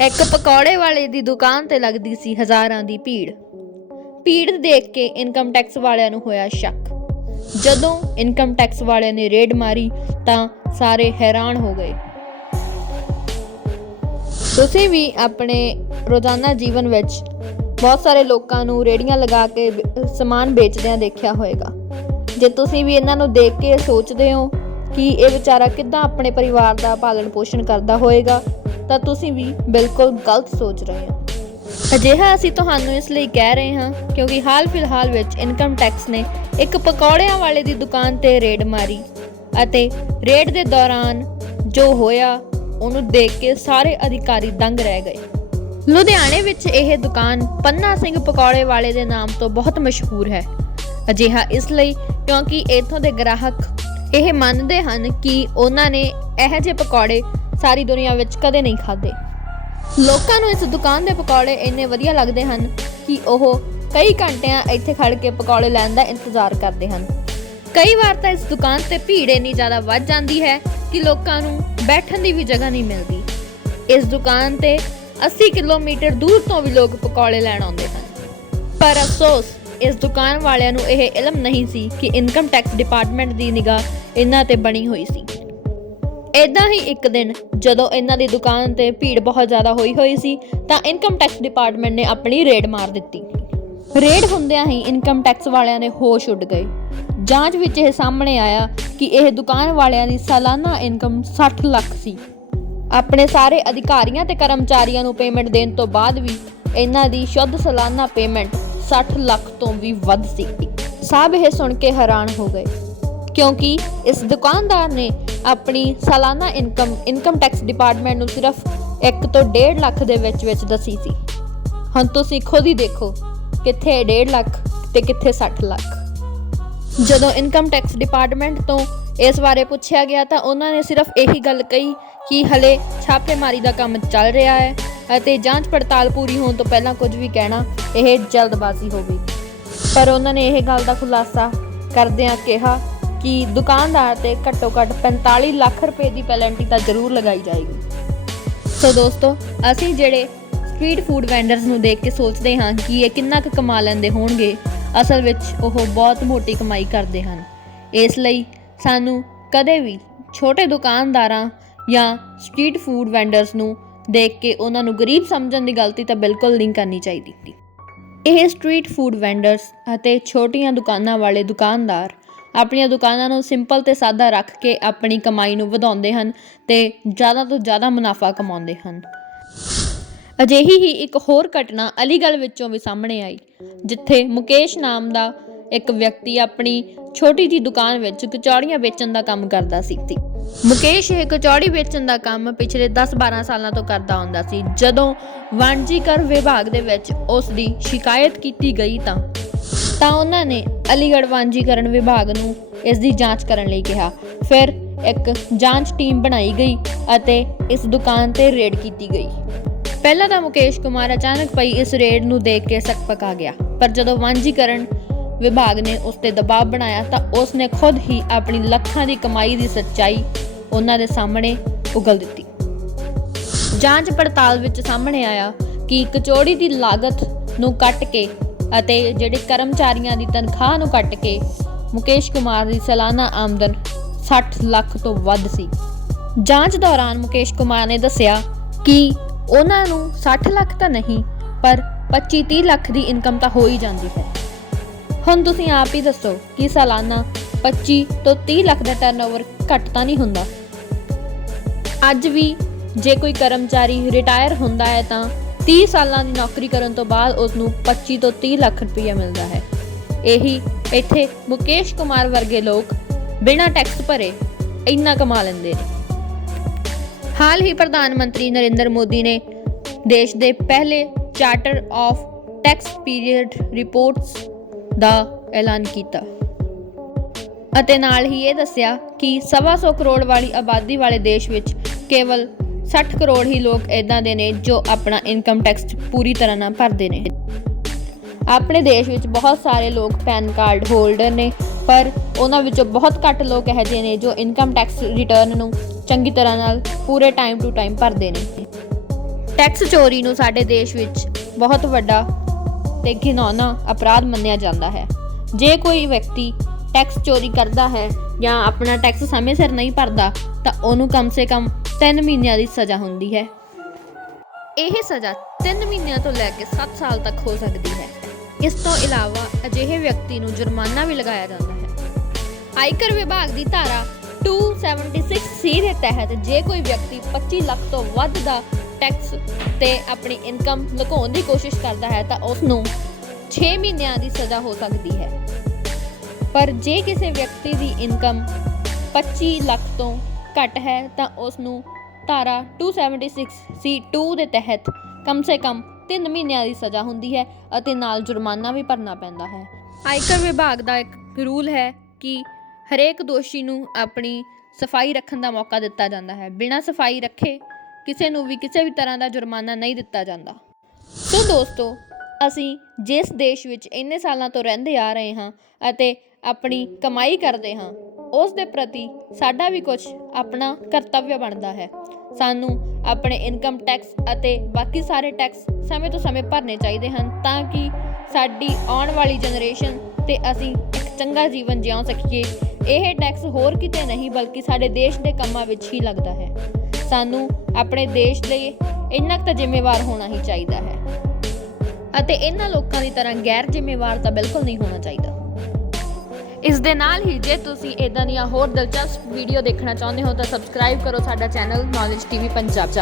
ਇੱਕ ਪਕੌੜੇ ਵਾਲੇ ਦੀ ਦੁਕਾਨ ਤੇ ਲੱਗਦੀ ਸੀ ਹਜ਼ਾਰਾਂ ਦੀ ਭੀੜ ਦੇਖ ਕੇ ਇਨਕਮ ਟੈਕਸ ਵਾਲਿਆਂ ਨੂੰ ਹੋਇਆ ਸ਼ੱਕ। ਜਦੋਂ ਇਨਕਮ ਟੈਕਸ ਵਾਲਿਆਂ ਨੇ ਰੇਡ ਮਾਰੀ ਤਾਂ ਸਾਰੇ ਹੈਰਾਨ ਹੋ ਗਏ। ਤੁਸੀਂ ਵੀ ਆਪਣੇ ਰੋਜ਼ਾਨਾ ਜੀਵਨ ਵਿੱਚ ਬਹੁਤ ਸਾਰੇ ਲੋਕਾਂ ਨੂੰ ਰੇੜੀਆਂ ਲਗਾ ਕੇ ਸਮਾਨ ਵੇਚਦਿਆਂ ਦੇਖਿਆ ਹੋਏਗਾ। ਜੇ ਤੁਸੀਂ ਵੀ ਇਹਨਾਂ ਨੂੰ ਦੇਖ ਕੇ ਸੋਚਦੇ ਹੋ ਕਿ ਇਹ ਵਿਚਾਰਾ ਕਿੱਦਾਂ ਆਪਣੇ ਪਰਿਵਾਰ ਦਾ ਪਾਲਣ ਪੋਸ਼ਣ ਕਰਦਾ ਹੋਏਗਾ, ਤਾਂ ਤੁਸੀਂ ਵੀ ਬਿਲਕੁਲ ਗਲਤ ਸੋਚ ਰਹੇ ਹੋ। ਅਜਿਹਾ ਅਸੀਂ ਤੁਹਾਨੂੰ ਇਸ ਲਈ ਕਹਿ ਰਹੇ ਹਾਂ ਕਿਉਂਕਿ ਹਾਲ ਫਿਲਹਾਲ ਵਿੱਚ ਇਨਕਮ ਟੈਕਸ ਨੇ ਇੱਕ ਪਕੌੜਿਆਂ ਵਾਲੇ ਦੀ ਦੁਕਾਨ ਤੇ ਰੇਡ ਮਾਰੀ ਅਤੇ ਰੇਡ ਦੇ ਦੌਰਾਨ ਜੋ ਹੋਇਆ ਉਹਨੂੰ ਦੇਖ ਕੇ ਸਾਰੇ ਅਧਿਕਾਰੀ ਦੰਗ ਰਹਿ ਗਏ। ਲੁਧਿਆਣੇ ਵਿੱਚ ਇਹ ਦੁਕਾਨ ਪੰਨਾ ਸਿੰਘ ਪਕੌੜੇ ਵਾਲੇ ਦੇ ਨਾਮ ਤੋਂ ਬਹੁਤ ਮਸ਼ਹੂਰ ਹੈ। ਅਜਿਹਾ ਇਸ ਲਈ ਕਿਉਂਕਿ ਇੱਥੋਂ ਦੇ ਗ੍ਰਾਹਕ ਇਹ ਮੰਨਦੇ ਹਨ ਕਿ ਉਹਨਾਂ ਨੇ ਇਹੋ ਜਿਹੇ ਪਕੌੜੇ ਸਾਰੀ ਦੁਨੀਆ ਵਿੱਚ ਕਦੇ ਨਹੀਂ ਖਾਧੇ। ਲੋਕਾਂ ਨੂੰ ਇਸ ਦੁਕਾਨ ਦੇ ਪਕੌੜੇ ਇੰਨੇ ਵਧੀਆ ਲੱਗਦੇ ਹਨ ਕਿ ਉਹ ਕਈ ਘੰਟਿਆਂ ਇੱਥੇ ਖੜ ਕੇ ਪਕੌੜੇ ਲੈਣ ਦਾ ਇੰਤਜ਼ਾਰ ਕਰਦੇ ਹਨ। ਕਈ ਵਾਰ ਤਾਂ ਇਸ ਦੁਕਾਨ ਤੇ ਭੀੜ ਇੰਨੀ ਜ਼ਿਆਦਾ ਵੱਧ ਜਾਂਦੀ ਹੈ ਕਿ ਲੋਕਾਂ ਨੂੰ ਬੈਠਣ ਦੀ ਵੀ ਜਗ੍ਹਾ ਨਹੀਂ ਮਿਲਦੀ। ਇਸ ਦੁਕਾਨ ਤੇ 80 ਕਿਲੋਮੀਟਰ ਦੂਰ ਤੋਂ ਵੀ ਲੋਕ ਪਕੌੜੇ ਲੈਣ ਆਉਂਦੇ ਹਨ। ਪਰ ਅਫਸੋਸ ਇਸ ਦੁਕਾਨ ਵਾਲਿਆਂ ਨੂੰ ਇਹ ਇਲਮ ਨਹੀਂ ਸੀ ਕਿ ਇਨਕਮ ਟੈਕਸ ਡਿਪਾਰਟਮੈਂਟ ਦੀ ਨਿਗਾਹ ਇਹਨਾਂ ਤੇ ਬਣੀ ਹੋਈ ਸੀ। ਏਦਾਂ ਹੀ ਇੱਕ ਦਿਨ ਜਦੋਂ ਇਹਨਾਂ ਦੀ ਦੁਕਾਨ ਤੇ ਭੀੜ ਬਹੁਤ ਜ਼ਿਆਦਾ ਹੋਈ ਸੀ ਤਾਂ ਇਨਕਮ ਟੈਕਸ ਡਿਪਾਰਟਮੈਂਟ ਨੇ ਆਪਣੀ ਰੇਡ ਮਾਰ ਦਿੱਤੀ। ਰੇਡ ਹੁੰਦਿਆਂ ਹੀ ਇਨਕਮ ਟੈਕਸ ਵਾਲਿਆਂ ਦੇ ਹੋਸ਼ ਉੱਡ ਗਏ। ਜਾਂਚ ਵਿੱਚ ਇਹ ਸਾਹਮਣੇ ਆਇਆ ਕਿ ਇਹ ਦੁਕਾਨ ਵਾਲਿਆਂ ਦੀ ਸਾਲਾਨਾ ਇਨਕਮ 60 ਲੱਖ ਸੀ। ਆਪਣੇ ਸਾਰੇ ਅਧਿਕਾਰੀਆਂ ਤੇ ਕਰਮਚਾਰੀਆਂ ਨੂੰ ਪੇਮੈਂਟ ਦੇਣ ਤੋਂ ਬਾਅਦ ਵੀ ਇਹਨਾਂ ਦੀ ਸ਼ੁੱਧ ਸਾਲਾਨਾ ਪੇਮੈਂਟ 60 ਲੱਖ ਤੋਂ ਵੀ ਵੱਧ ਸੀ। ਸਭ ਇਹ ਸੁਣ ਕੇ ਹੈਰਾਨ ਹੋ ਗਏ ਕਿਉਂਕਿ ਇਸ ਦੁਕਾਨਦਾਰ ਨੇ ਆਪਣੀ ਸਾਲਾਨਾ ਇਨਕਮ ਟੈਕਸ ਡਿਪਾਰਟਮੈਂਟ ਨੂੰ ਸਿਰਫ 1 ਤੋਂ 1.5 ਲੱਖ ਦੇ ਵਿੱਚ ਦੱਸੀ ਸੀ। ਹੁਣ ਤੁਸੀਂ ਖੁਦ ਹੀ ਦੇਖੋ ਕਿੱਥੇ 1.5 ਲੱਖ ਤੇ ਕਿੱਥੇ 60 ਲੱਖ। ਜਦੋਂ ਇਨਕਮ ਟੈਕਸ ਡਿਪਾਰਟਮੈਂਟ ਤੋਂ ਇਸ ਬਾਰੇ ਪੁੱਛਿਆ ਗਿਆ ਤਾਂ ਉਹਨਾਂ ਨੇ ਸਿਰਫ ਇਹੀ ਗੱਲ ਕਹੀ ਕਿ ਹਲੇ ਛਾਪੇਮਾਰੀ ਦਾ ਕੰਮ ਚੱਲ ਰਿਹਾ ਹੈ ਅਤੇ ਜਾਂਚ ਪੜਤਾਲ ਪੂਰੀ ਹੋਣ ਤੋਂ ਪਹਿਲਾਂ ਕੁਝ ਵੀ ਕਹਿਣਾ ਇਹ ਜਲਦਬਾਜ਼ੀ ਹੋਵੇਗੀ। ਪਰ ਉਹਨਾਂ ਨੇ ਇਹ ਗੱਲ ਦਾ ਖੁਲਾਸਾ ਕਰਦਿਆਂ ਕਿਹਾ ਕਿ ਦੁਕਾਨਦਾਰ ਤੇ ਘੱਟੋ ਘੱਟ 45 ਲੱਖ ਰੁਪਏ ਦੀ ਪੈਨਲਟੀ ਤਾਂ ਜ਼ਰੂਰ ਲਗਾਈ ਜਾਏਗੀ। ਸੋ ਦੋਸਤੋ, ਅਸੀਂ ਜਿਹੜੇ ਸਟਰੀਟ ਫੂਡ ਵੈਂਡਰਸ ਨੂੰ ਦੇਖ ਕੇ ਸੋਚਦੇ ਹਾਂ ਕਿ ਇਹ ਕਿੰਨਾ ਕੁ ਕਮਾ ਲੈਂਦੇ ਹੋਣਗੇ, ਅਸਲ ਵਿੱਚ ਉਹ ਬਹੁਤ ਮੋਟੀ ਕਮਾਈ ਕਰਦੇ ਹਨ। ਇਸ ਲਈ ਸਾਨੂੰ ਕਦੇ ਵੀ ਛੋਟੇ ਦੁਕਾਨਦਾਰਾਂ ਜਾਂ ਸਟਰੀਟ ਫੂਡ ਵੈਂਡਰਸ ਨੂੰ ਦੇਖ ਕੇ ਉਹਨਾਂ ਨੂੰ ਗਰੀਬ ਸਮਝਣ ਦੀ ਗਲਤੀ ਤਾਂ ਬਿਲਕੁਲ ਨਹੀਂ ਕਰਨੀ ਚਾਹੀਦੀ। ਇਹ ਸਟਰੀਟ ਫੂਡ ਵੈਂਡਰਸ ਅਤੇ ਛੋਟੀਆਂ ਦੁਕਾਨਾਂ ਵਾਲੇ ਦੁਕਾਨਦਾਰ ਆਪਣੀਆਂ ਦੁਕਾਨਾਂ ਨੂੰ ਸਿੰਪਲ ਤੇ ਸਾਦਾ ਰੱਖ ਕੇ ਆਪਣੀ ਕਮਾਈ ਨੂੰ ਵਧਾਉਂਦੇ ਹਨ ਤੇ ਜ਼ਿਆਦਾ ਤੋਂ ਜ਼ਿਆਦਾ ਮੁਨਾਫਾ ਕਮਾਉਂਦੇ ਹਨ। ਅਜਿਹੀ ਹੀ ਇੱਕ ਹੋਰ ਘਟਨਾ ਅਲੀਗੜ੍ਹ ਵਿੱਚੋਂ ਵੀ ਸਾਹਮਣੇ ਆਈ, ਜਿੱਥੇ ਮੁਕੇਸ਼ ਨਾਮ ਦਾ ਇੱਕ ਵਿਅਕਤੀ ਆਪਣੀ ਛੋਟੀ ਜਿਹੀ ਦੁਕਾਨ ਵਿੱਚ ਕਚੌੜੀਆਂ ਵੇਚਣ ਦਾ ਕੰਮ ਕਰਦਾ ਸੀ। ਮੁਕੇਸ਼ ਇਹ ਕਚੌੜੀ ਵੇਚਣ ਦਾ ਕੰਮ ਪਿਛਲੇ 10-12 ਸਾਲਾਂ ਤੋਂ ਕਰਦਾ ਹੁੰਦਾ ਸੀ। ਜਦੋਂ ਵਾਣਜੀਕਰ ਵਿਭਾਗ ਦੇ ਵਿੱਚ ਉਸ ਦੀ ਸ਼ਿਕਾਇਤ ਕੀਤੀ ਗਈ ਤਾਂ ਉਹਨਾਂ ਨੇ ਅਲੀਗੜ੍ਹ ਵਾਣਜੀਕਰਨ ਵਿਭਾਗ ਨੂੰ ਇਸ ਦੀ ਜਾਂਚ ਕਰਨ ਲਈ ਕਿਹਾ। ਫਿਰ ਇੱਕ ਜਾਂਚ ਟੀਮ ਬਣਾਈ ਗਈ ਅਤੇ ਇਸ ਦੁਕਾਨ ਤੇ ਰੇਡ ਕੀਤੀ ਗਈ। ਪਹਿਲਾਂ ਤਾਂ ਮੁਕੇਸ਼ ਕੁਮਾਰ ਅਚਾਨਕ ਪਈ ਇਸ ਰੇਡ ਨੂੰ ਦੇਖ ਕੇ ਸਕ-ਪਕਾ ਗਿਆ, ਪਰ ਜਦੋਂ ਵਾਣਜੀਕਰਨ ਵਿਭਾਗ ਨੇ ਉਸ ਤੇ ਦਬਾਅ ਬਣਾਇਆ ਤਾਂ ਉਸ ਨੇ ਖੁਦ ਹੀ ਆਪਣੀ ਲੱਖਾਂ ਦੀ ਕਮਾਈ ਦੀ ਸੱਚਾਈ ਉਹਨਾਂ ਦੇ ਸਾਹਮਣੇ ਉਗਲ ਦਿੱਤੀ। ਜਾਂਚ ਪੜਤਾਲ ਵਿੱਚ ਸਾਹਮਣੇ ਆਇਆ ਕਿ ਕਚੌੜੀ ਦੀ ਲਾਗਤ ਨੂੰ ਕੱਟ ਕੇ ਅਤੇ ਜਿਹੜੇ ਕਰਮਚਾਰੀਆਂ ਦੀ ਤਨਖਾਹ ਨੂੰ ਕੱਟ ਕੇ ਮੁਕੇਸ਼ ਕੁਮਾਰ ਦੀ ਸਾਲਾਨਾ ਆਮਦਨ 60 ਲੱਖ ਤੋਂ ਵੱਧ ਸੀ। ਜਾਂਚ ਦੌਰਾਨ ਮੁਕੇਸ਼ ਕੁਮਾਰ ਨੇ ਦੱਸਿਆ ਕਿ ਉਹਨਾਂ ਨੂੰ 60 ਲੱਖ ਤਾਂ ਨਹੀਂ ਪਰ 25-30 ਲੱਖ ਦੀ ਇਨਕਮ ਤਾਂ ਹੋ ਹੀ ਜਾਂਦੀ ਹੈ। ਹੁਣ ਤੁਸੀਂ ਆਪ ਹੀ ਦੱਸੋ ਕਿ ਸਾਲਾਨਾ 25 ਤੋਂ 30 ਲੱਖ ਦਾ ਟਰਨਓਵਰ ਘੱਟ ਤਾਂ ਨਹੀਂ ਹੁੰਦਾ। ਅੱਜ ਵੀ ਜੇ ਕੋਈ ਕਰਮਚਾਰੀ ਰਿਟਾਇਰ ਹੁੰਦਾ ਹੈ ਤਾਂ 30 ਸਾਲਾਂ ਦੀ ਨੌਕਰੀ ਕਰਨ ਤੋਂ ਬਾਅਦ ਉਸ ਨੂੰ 25 ਤੋਂ 30 ਲੱਖ ਰੁਪਈਆ ਮਿਲਦਾ ਹੈ। ਇਹੀ ਇੱਥੇ ਮੁਕੇਸ਼ ਕੁਮਾਰ ਵਰਗੇ ਲੋਕ ਬਿਨਾਂ ਟੈਕਸ ਭਰੇ ਇੰਨਾ ਕਮਾ ਲੈਂਦੇ ਨੇ। ਹਾਲ ਹੀ ਪ੍ਰਧਾਨ ਮੰਤਰੀ ਨਰਿੰਦਰ ਮੋਦੀ ਨੇ ਦੇਸ਼ ਦੇ ਪਹਿਲੇ charter of tax period reports ਦਾ ਐਲਾਨ ਕੀਤਾ ਅਤੇ ਨਾਲ ਹੀ ਇਹ ਦੱਸਿਆ ਕਿ 125 ਕਰੋੜ ਵਾਲੀ ਆਬਾਦੀ ਵਾਲੇ ਦੇਸ਼ ਵਿੱਚ ਕੇਵਲ 60 ਕਰੋੜ ਹੀ ਲੋਕ ਇੱਦਾਂ ਦੇ ਨੇ ਜੋ ਆਪਣਾ ਇਨਕਮ ਟੈਕਸ ਪੂਰੀ ਤਰ੍ਹਾਂ ਨਾਲ ਭਰਦੇ ਨੇ। ਆਪਣੇ ਦੇਸ਼ ਵਿੱਚ ਬਹੁਤ ਸਾਰੇ ਲੋਕ ਪੈਨ ਕਾਰਡ ਹੋਲਡਰ ਨੇ, ਪਰ ਉਹਨਾਂ ਵਿੱਚੋਂ ਬਹੁਤ ਘੱਟ ਲੋਕ ਇਹੋ ਜਿਹੇ ਨੇ ਜੋ ਇਨਕਮ ਟੈਕਸ ਰਿਟਰਨ ਨੂੰ ਚੰਗੀ ਤਰ੍ਹਾਂ ਨਾਲ ਪੂਰੇ ਟਾਈਮ ਟੂ ਟਾਈਮ ਭਰਦੇ ਨੇ। ਟੈਕਸ ਚੋਰੀ ਨੂੰ ਸਾਡੇ ਦੇਸ਼ ਵਿੱਚ ਬਹੁਤ ਵੱਡਾ ਤੇ ਘਿਨੌਣਾ ਅਪਰਾਧ ਮੰਨਿਆ ਜਾਂਦਾ ਹੈ। ਜੇ ਕੋਈ ਵਿਅਕਤੀ ਟੈਕਸ ਚੋਰੀ ਕਰਦਾ ਹੈ ਜਾਂ ਆਪਣਾ ਟੈਕਸ ਸਮੇਂ ਸਿਰ ਨਹੀਂ ਭਰਦਾ ਤਾਂ ਉਹਨੂੰ ਕਮ ਸੇ ਕਮ 3 ਮਹੀਨਿਆਂ ਦੀ ਸਜ਼ਾ ਹੁੰਦੀ ਹੈ। ਇਹ ਸਜ਼ਾ 3 ਮਹੀਨਿਆਂ ਤੋਂ ਲੈ ਕੇ 7 ਸਾਲ ਤੱਕ ਹੋ ਸਕਦੀ ਹੈ। ਇਸ ਤੋਂ ਇਲਾਵਾ ਅਜਿਹੇ ਵਿਅਕਤੀ ਨੂੰ ਜੁਰਮਾਨਾ ਵੀ ਲਗਾਇਆ ਜਾਂਦਾ ਹੈ। ਆਇਕਰ ਵਿਭਾਗ ਦੀ ਧਾਰਾ 276C ਦੇ ਤਹਿਤ ਜੇ ਕੋਈ ਵਿਅਕਤੀ 25 ਲੱਖ ਤੋਂ ਵੱਧ ਦਾ ਟੈਕਸ ਤੇ ਆਪਣੀ ਇਨਕਮ ਲੁਕਾਉਣ ਦੀ ਕੋਸ਼ਿਸ਼ ਕਰਦਾ ਹੈ ਤਾਂ ਉਸ ਨੂੰ 6 ਮਹੀਨਿਆਂ ਦੀ ਸਜ਼ਾ ਹੋ ਸਕਦੀ ਹੈ। ਪਰ ਜੇ ਕਿਸੇ ਵਿਅਕਤੀ ਦੀ ਇਨਕਮ 25 ਲੱਖ ਤੋਂ ਘੱਟ ਹੈ ਤਾਂ ਉਸ ਨੂੰ ਧਾਰਾ 276C2 ਦੇ ਤਹਿਤ ਕਮ ਸੇ ਕਮ 3 ਮਹੀਨਿਆਂ ਦੀ ਸਜ਼ਾ ਹੁੰਦੀ ਹੈ ਅਤੇ ਨਾਲ ਜੁਰਮਾਨਾ ਵੀ ਭਰਨਾ ਪੈਂਦਾ ਹੈ। ਆਇਕਰ ਵਿਭਾਗ ਦਾ ਇੱਕ ਰੂਲ ਹੈ ਕਿ ਹਰੇਕ ਦੋਸ਼ੀ ਨੂੰ ਆਪਣੀ ਸਫਾਈ ਰੱਖਣ ਦਾ ਮੌਕਾ ਦਿੱਤਾ ਜਾਂਦਾ ਹੈ। ਬਿਨਾਂ ਸਫਾਈ ਰੱਖੇ ਕਿਸੇ ਨੂੰ ਵੀ ਕਿਸੇ ਵੀ ਤਰ੍ਹਾਂ ਦਾ ਜੁਰਮਾਨਾ ਨਹੀਂ ਦਿੱਤਾ ਜਾਂਦਾ। ਸੋ ਦੋਸਤੋ, ਅਸੀਂ ਜਿਸ ਦੇਸ਼ ਵਿੱਚ ਇੰਨੇ ਸਾਲਾਂ ਤੋਂ ਰਹਿੰਦੇ ਆ ਰਹੇ ਹਾਂ ਅਤੇ ਆਪਣੀ ਕਮਾਈ ਕਰਦੇ ਹਾਂ, ਉਸ ਦੇ ਪ੍ਰਤੀ ਸਾਡਾ ਵੀ ਕੁਝ ਆਪਣਾ ਕਰਤੱਵ ਬਣਦਾ ਹੈ। ਸਾਨੂੰ ਆਪਣੇ ਇਨਕਮ ਟੈਕਸ ਅਤੇ ਬਾਕੀ ਸਾਰੇ ਟੈਕਸ ਸਮੇਂ ਤੋਂ ਸਮੇਂ ਭਰਨੇ ਚਾਹੀਦੇ ਹਨ ਤਾਂ ਕਿ ਸਾਡੀ ਆਉਣ ਵਾਲੀ ਜਨਰੇਸ਼ਨ ਤੇ ਅਸੀਂ ਇੱਕ ਚੰਗਾ ਜੀਵਨ ਜਿਉ ਸਕੀਏ। ਇਹ ਟੈਕਸ ਹੋਰ ਕਿਤੇ ਨਹੀਂ ਬਲਕਿ ਸਾਡੇ ਦੇਸ਼ ਦੇ ਕੰਮਾਂ ਵਿੱਚ ਹੀ ਲੱਗਦਾ ਹੈ। ਸਾਨੂੰ ਆਪਣੇ ਦੇਸ਼ ਲਈ ਇੰਨਾ ਕੁ ਤਾਂ ਜ਼ਿੰਮੇਵਾਰ ਹੋਣਾ ਹੀ ਚਾਹੀਦਾ ਹੈ ਅਤੇ ਇਹਨਾਂ ਲੋਕਾਂ ਦੀ ਤਰ੍ਹਾਂ ਗੈਰ ਜ਼ਿੰਮੇਵਾਰ ਤਾਂ ਬਿਲਕੁਲ ਨਹੀਂ ਹੋਣਾ ਚਾਹੀਦਾ। ਇਸ ਦੇ ਨਾਲ ਹੀ ਜੇ ਤੁਸੀਂ ਇੱਦਾਂ ਦੀਆਂ ਹੋਰ ਦਿਲਚਸਪ ਵੀਡੀਓ ਦੇਖਣਾ ਚਾਹੁੰਦੇ ਹੋ ਤਾਂ ਸਬਸਕ੍ਰਾਈਬ ਕਰੋ ਸਾਡਾ ਚੈਨਲ ਨੌਲੇਜ TV ਪੰਜਾਬ।